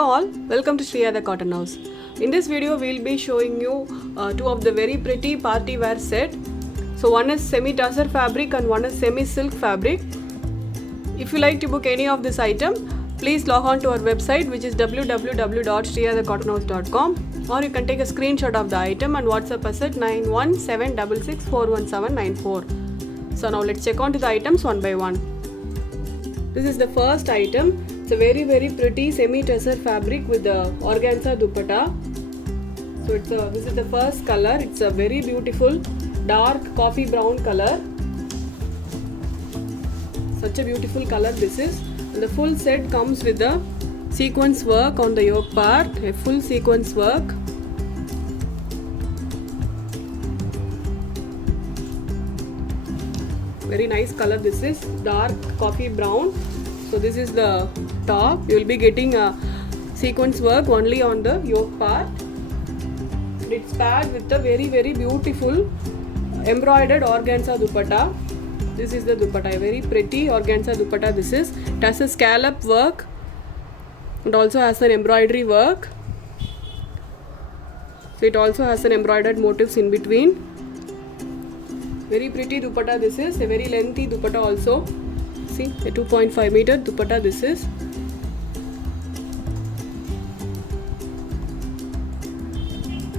Hello all, welcome to Shriya the Cotton House. In this video we'll be showing you two of the very pretty party wear set. So one is semi-tussar fabric and one is semi-silk fabric. If you like to book any of this item, please log on to our website which is www.shriyathaCottonhouse.com, or you can take a screenshot of the item and WhatsApp us at 9176641794. So now let's check on to the items one by one. This is the first item. It's a very pretty semi-tussar fabric with the organza dupatta. So this is the first color. It's a very beautiful dark coffee brown color. Such a beautiful color this is. And the full set comes with the sequence work on the yoke part, a full sequence work. Very nice color this is, dark coffee brown. So this is the top. You will be getting a sequence work only on the yoke part. And it's paired with the very beautiful embroidered organza dupatta. This is the dupatta, a very pretty organza dupatta this is. It has a scallop work and also has an embroidery work. So it also has an embroidered motifs in between. Very pretty dupatta this is, a very lengthy dupatta also. See, a 2.5 meter dupatta this is.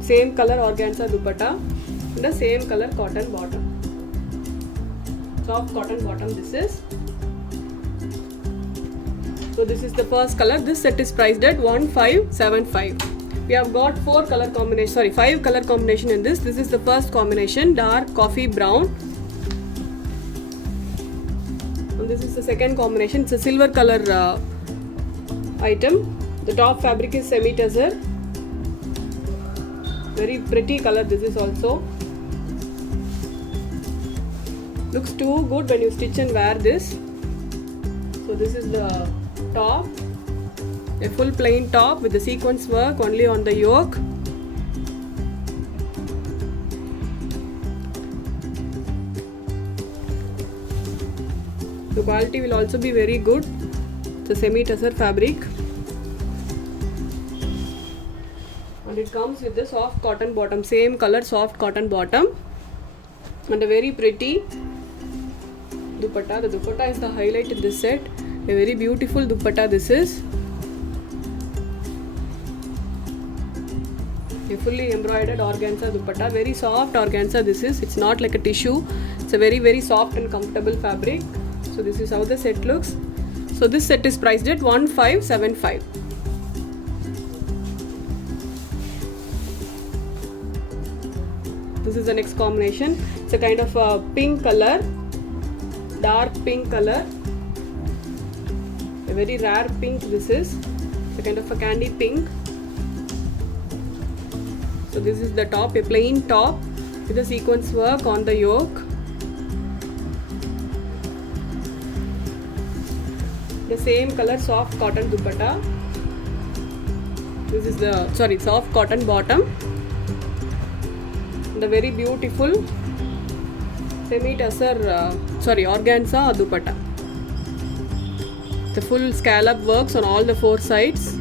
Same color organza dupatta and the same color cotton bottom. Soft cotton bottom this is. So this is the first color. This set is priced at 1575. We have got 5 color combination in this. This is the first combination, dark coffee brown. And this is the second combination. It's a silver color item. The top fabric is semi-tussar. Very pretty color this is also. Looks too good when you stitch and wear this. So this is the top, a full plain top with the sequence work only on the yoke. The quality will also be very good. It's a semi-tussar fabric. And it comes with the soft cotton bottom, same color soft cotton bottom. And a very pretty dupatta. The dupatta is the highlight in this set. A very beautiful dupatta this is. A fully embroidered organza dupatta. Very soft organza this is. It's not like a tissue. It's a very soft and comfortable fabric. So this is how the set looks. So this set is priced at 1575. This is the next combination. It's a kind of a pink color, dark pink color. A very rare pink this is. It's a kind of a candy pink. So this is the top, a plain top with the sequence work on the yoke. The same color soft cotton dupatta. This is the soft cotton bottom. The very beautiful semi-tussar organza dupatta. The full scallop works on all the 4 sides.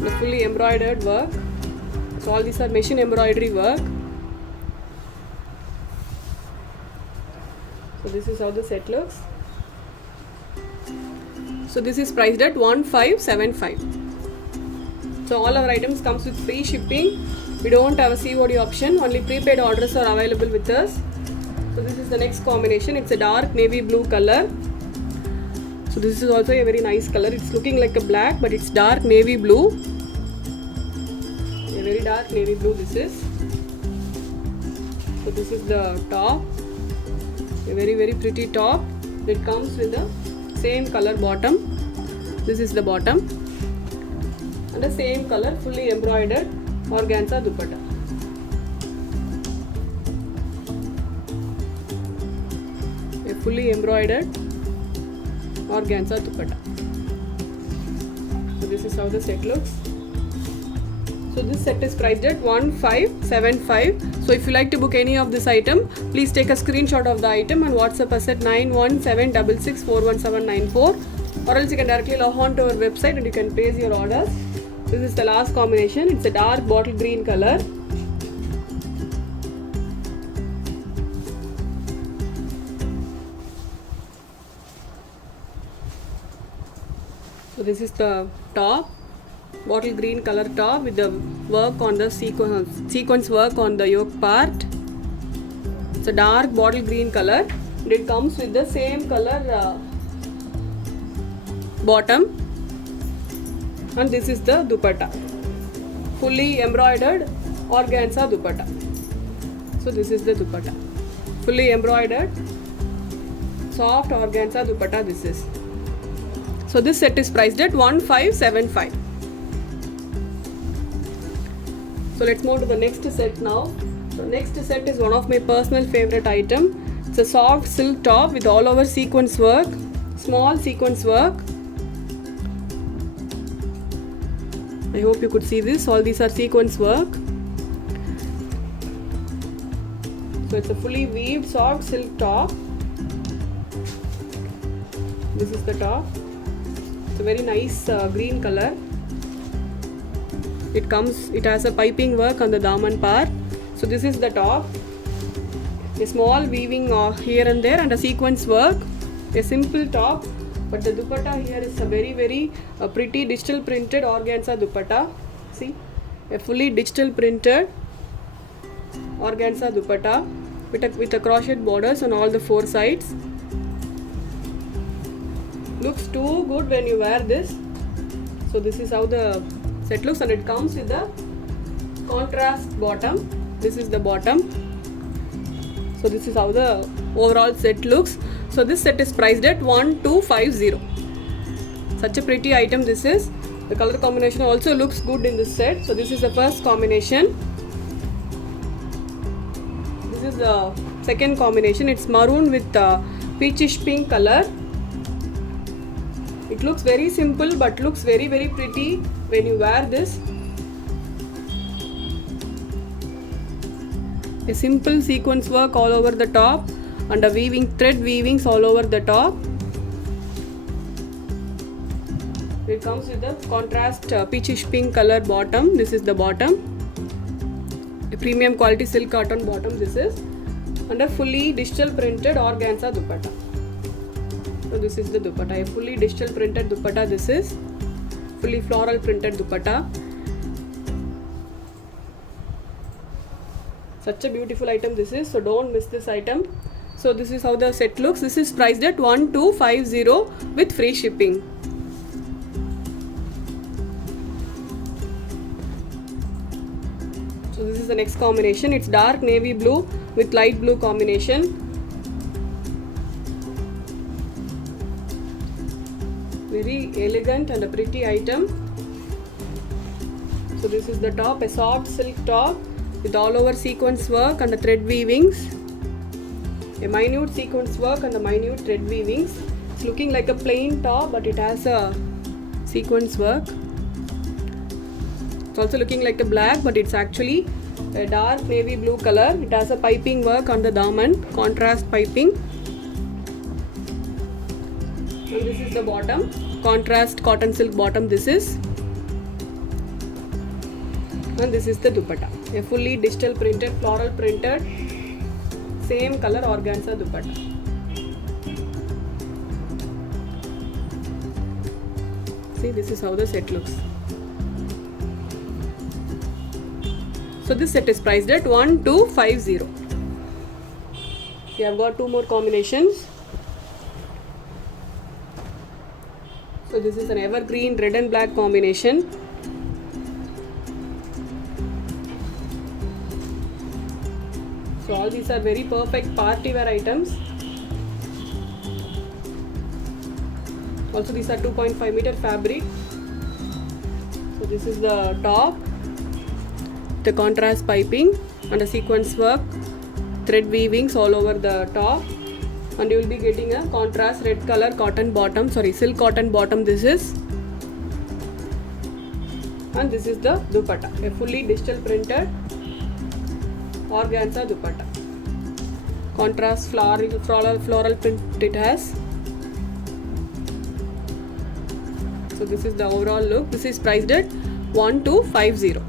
The fully embroidered work. So all these are machine embroidery work. So this is how the set looks. So this is priced at 1575. So all our items comes with free shipping. We don't have a COD option, only prepaid orders are available with us. So this is the next combination. It's a dark navy blue color. So this is also a very nice color. It's looking like a black, but it's dark navy blue. A very dark navy blue this is. So this is the top. A very pretty top. It comes with the same color bottom. This is the bottom. And the same color fully embroidered organza dupatta. A fully embroidered organza dupatta. So this is how the set looks. So this set is priced at 1575. So if you like to book any of this item, please take a screenshot of the item and WhatsApp us at 9176641794. or else you can directly log on to our website and you can place your orders. This is the last combination. It's a dark bottle green color. So this is the top, bottle green color top with the work on the sequence work on the yoke part. It's a dark bottle green color and it comes with the same color bottom, and this is the dupatta, fully embroidered organza dupatta. So this is the dupatta, fully embroidered soft organza dupatta this is. So this set is priced at 1575. So let's move to the next set now. So next set is one of my personal favorite item. It's a soft silk top with all over sequence work, small sequence work. I hope you could see this. All these are sequence work. So it's a fully weaved soft silk top. This is the top. It's a very nice green color. It has a piping work on the daman part. So this is the top. A small weaving here and there and a sequence work. A simple top, but the dupatta here is a very pretty digital printed organza dupatta. See, a fully digital printed organza dupatta with a crochet borders on all the four sides. Looks too good when you wear this. So this is how the set looks, and it comes with the contrast bottom. This is the bottom. So this is how the overall set looks. So this set is priced at 1250. Such a pretty item this is. The color combination also looks good in this set. So this is the first combination. This is the second combination. It's maroon with peachish pink color. It looks very simple but looks very pretty when you wear this. A simple sequence work all over the top and a thread weavings all over the top. It comes with the contrast peachish pink color bottom. This is the bottom. A premium quality silk cotton bottom this is, and a fully digital printed organza dupatta. So this is the dupatta, a fully digital printed dupatta this is, fully floral printed dupatta. Such a beautiful item this is, so don't miss this item. So this is how the set looks. This is priced at 1250 with free shipping. So this is the next combination. It's dark navy blue with light blue combination. Very elegant and a pretty item. So this is the top, a soft silk top with all over sequence work and the thread weavings. A minute sequence work and the minute thread weavings. It's looking like a plain top, but it has a sequence work. It's also looking like a black, but it's actually a dark navy blue color. It has a piping work on the daman, contrast piping. And this is the bottom, contrast cotton silk bottom this is. And this is the dupatta, a fully digital printed, floral printed, same color organza dupatta. See, this is how the set looks. So this set is priced at 1250. We have got two more combinations. So this is an evergreen red and black combination. So all these are very perfect party wear items. Also these are 2.5 meter fabric. So this is the top, the contrast piping and a sequence work, thread weavings all over the top, and you will be getting a contrast red color cotton bottom, silk cotton bottom this is. And this is the dupatta, a fully digital printed organza dupatta. Contrast floral print it has. So this is the overall look. This is priced at 1250.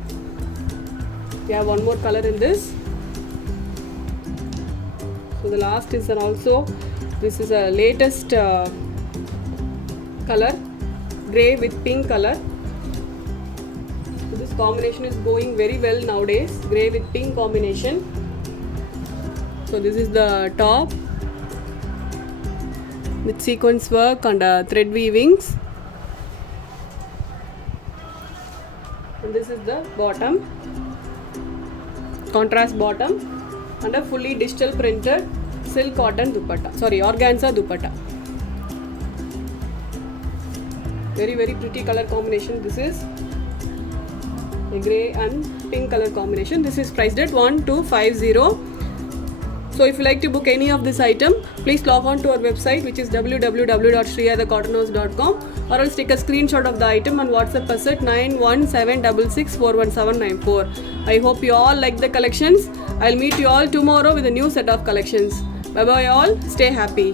We have one more color in this. So the last is also, this is a latest color, grey with pink color. So this combination is going very well nowadays, grey with pink combination. So this is the top with sequence work and thread weavings. And this is the bottom, contrast bottom, and a fully digital printed silk cotton dupatta, sorry, organza dupatta. Very pretty color combination. This is a grey and pink color combination. This is priced at 1250. So if you like to book any of this item, please log on to our website, which is www.shriyadacottonhouse.com, or else take a screenshot of the item and WhatsApp us at 9176641794. I hope you all like the collections. I'll meet you all tomorrow with a new set of collections. Bye bye all. Stay happy.